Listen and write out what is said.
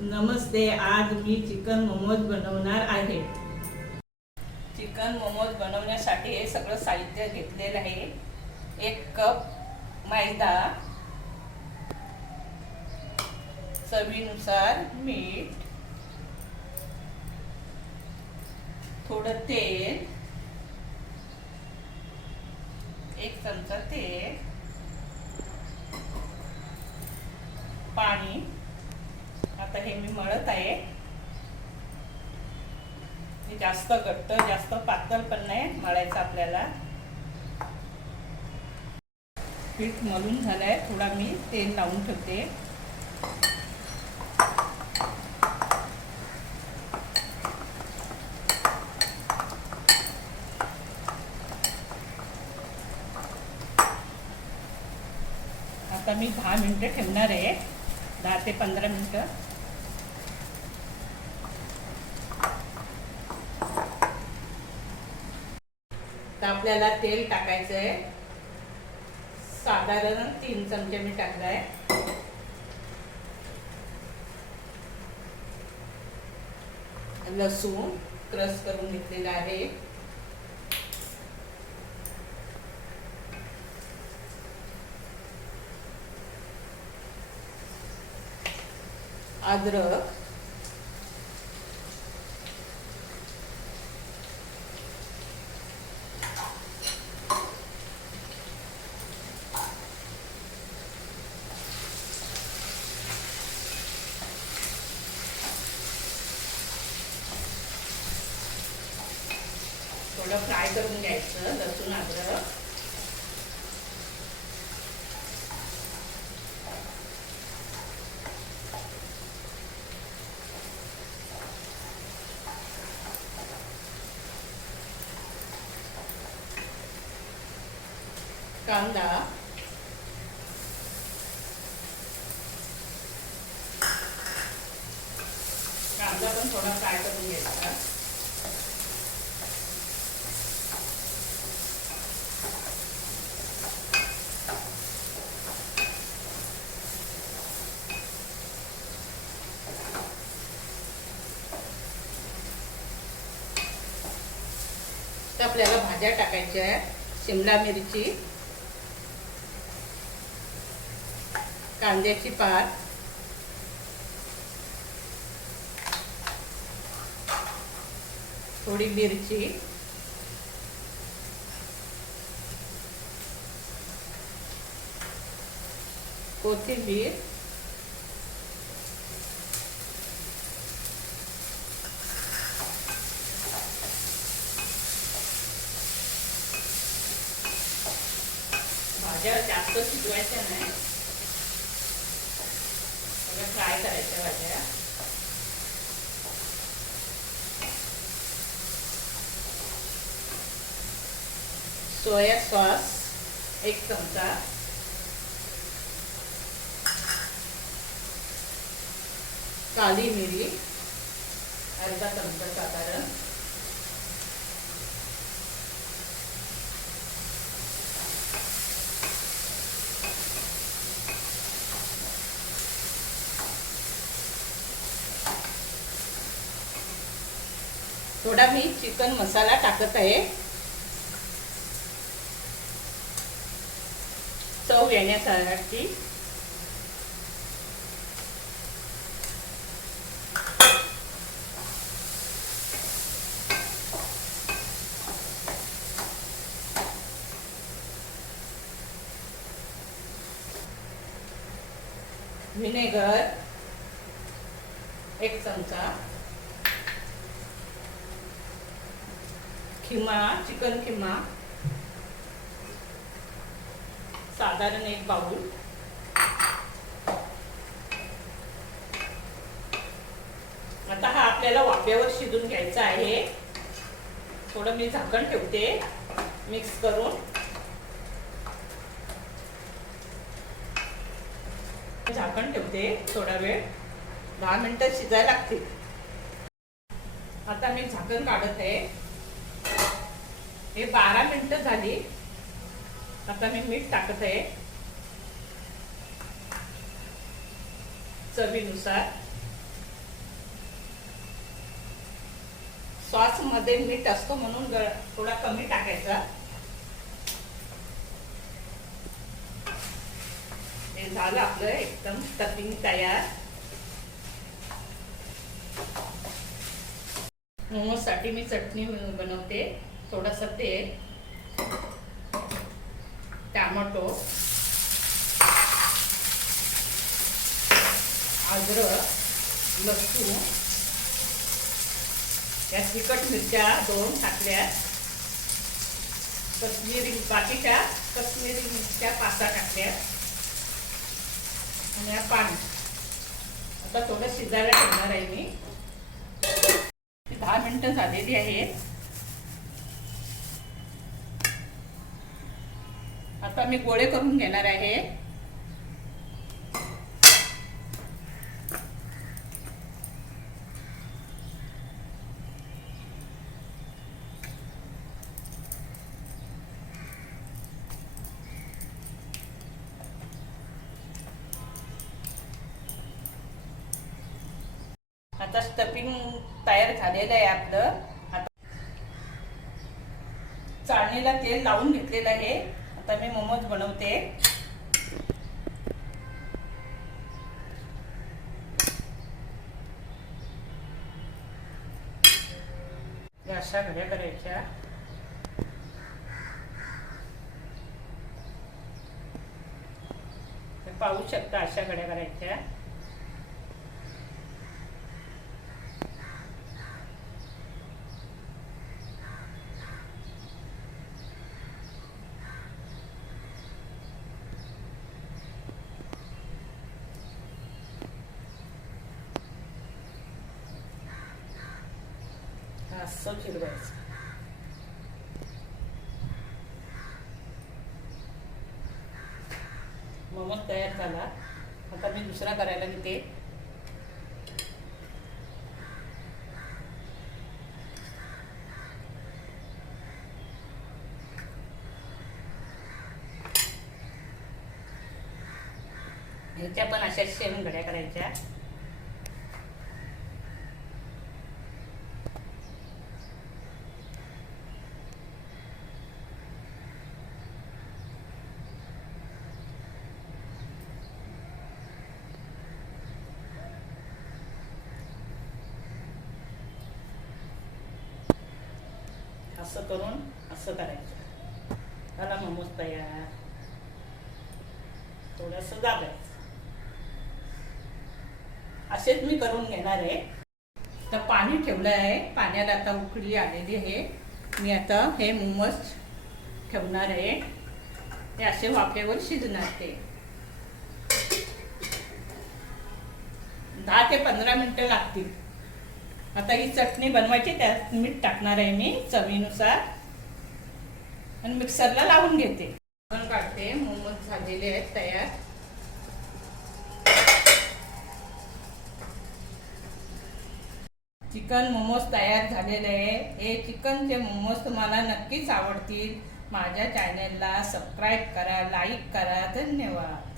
नमस्ते. आज मी चिकन मोमोज बनवणार आहे. चिकन मोमोज बनवण्यासाठी हे सगळं साहित्य घेतलेलं आहे. 1 कप मैदा, चवीनुसार मीठ, थोडं तेल, 1 चमचा तेल, पाणी. आता हे मी मळत आहे. हे जास्त घट्ट जास्त पातळ पण नाही मळायचं आपल्याला. पीठ मळून झालंय. थोडा मी तेल लावून ठेवते. आता मी 10 मिनिटं ठेवणार आहे. 10 ते 15 मिनिटं. तर आपल्याला तेल टाकायचं आहे. साधारण 3 चमचे मी टाकलाय. लसूण क्रश करून घेतलेला आहे. अद्रक, थोडं फ्राय करून घ्यायचं लसूण अद्रक. कांदा, कांदा पण थोडा फ्राय करून घ्यायचा. तर आपल्याला भाज्या टाकायच्या आहेत. शिमला मिरची, कांद्याची पात, थोडी मिरची, कोथिंबीर, भाज्या जास्त शिजवायच्या नाही, फ्राय करायच्या भाज्या. सोया सॉस 1 चमचा, काली मिरी अर्धा चमचा साधारण, थोडा मी चिकन मसाला टाकत आहे चव येण्यासाठी. व्हिनेगर 1 चमचा, खिमा चिकन खिमा साधारण 1 बाउल, आता हा आपल्याला वाफेवर शिजून घ्यायचा आहे. थोडं मी झाकण ठेवते मिक्स करून. झाकण ठेवते थोडा वेळ, 10 मिनिटं शिजायला लागतील. आता मी झाकण काढत आहे. हे 12 मिनिटं झाली. आता मी मीठ टाकत आहे चवीनुसार. सॉस मध्ये मीठ असतो म्हणून थोडा कमी टाकायचा। हे झालं आपलं एकदम स्टफिंग तयार। मोमोज साठी मी चटणी बनवते। थोडासा तेल, टमाटो, अद्रक, लसूण, या तिखट मिरच्या 2 टाकल्या, बाकीच्या कश्मीरी मिरच्या 5 टाकल्या आणि या पाणी। आता थोडं शिजायला ठेवणार आहे मी। 10 मिनिटं झालेली आहेत। आता मी गोळे करून घेणार आहे। आता स्टफिंग तयार झालेलं आहे आपलं। आता चाळणीला तेल लावून घेतलेलं आहे। आता मी मोमोज बनवते। अशा घड्या करायच्या। पाहू शकता अशा घड्या करायच्या। असं फिरवायचं। मोमोज तयार झाला। आता मी दुसरा करायला घेते। ह्याच्या पण अशा सेम घड्या करायच्या। असं करून असं करायचं। झाला मोमोज तयार। थोडंसं दाबायचं। असेच मी करून घेणार आहे। तर पाणी ठेवलं आहे। पाण्याला आता उकळी आलेली आहे। मी आता हे मोमोज ठेवणार आहे। हे असे वाफेवर शिजणार ते। 10 ते 15 मिनिटं लागतील। आता ही चटणी बनवायची, त्यात मीठ टाकणार आहे मी चवीनुसार आणि मिक्सरला लावून घेते। पण काढते। मोमोज झालेले आहेत तयार। चिकन मोमोज तयार झालेले आहे। हे चिकनचे मोमोज तुम्हाला नक्कीच आवडतील। माझ्या चॅनलला सबस्क्राईब करा, लाईक करा। धन्यवाद।